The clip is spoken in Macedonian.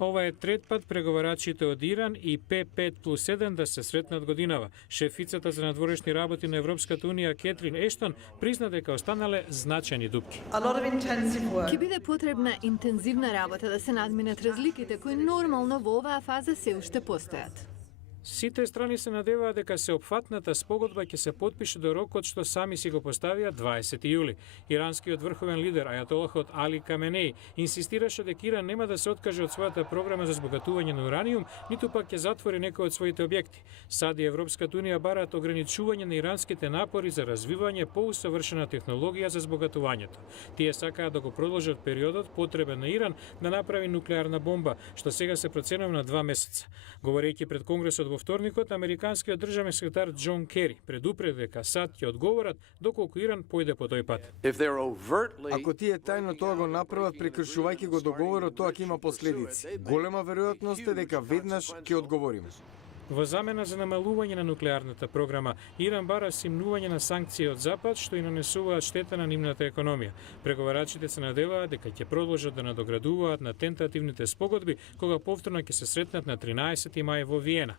Ова е трет пат преговарачите од Иран и П5+1 да се сретнат годинава. Шефицата за надворешни работи на Европската унија Кетрин Ештон призна дека останале значајни дупки. Ќе биде потребна интензивна работа да се надминат разликите кои нормално во оваа фаза се уште постојат. Сите страни се надеваат дека сеопфатната спогодба ќе се потпише до рокот што сами си го поставија 20 јули. Иранскиот врховен лидер ајатолахот Али Каменеи инсистираше дека Иран нема да се откаже од својата програма за збогатување на ураниум, ниту пак ќе затвори некои од своите објекти. САД и Европската унија бараат ограничување на иранските напори за развивање поусовршена технологија за збогатувањето. Тие сакаат да го продолжат периодот потребен на Иран да направи нуклеарна бомба, што сега се проценува на 2 месеца. Говорејќи пред Конгресот во вторникот, американскиот државен секретар Џон Кери предупреди дека САД ќе одговорат доколку Иран појде по тој пат. Ако тие тајно тоа го направат прекршувајќи го договорот, тоа ќе има последици. Голема веројатност е дека веднаш ќе одговориме. Во замена за намалување на нуклеарната програма, Иран бара симнување на санкции од Запад што и нанесуваат штета на нивната економија. Преговарачите се надеваат дека ќе продолжат да надоградуваат на тентативните спогодби кога повторно ќе се сретнат на 13 мај во Виена.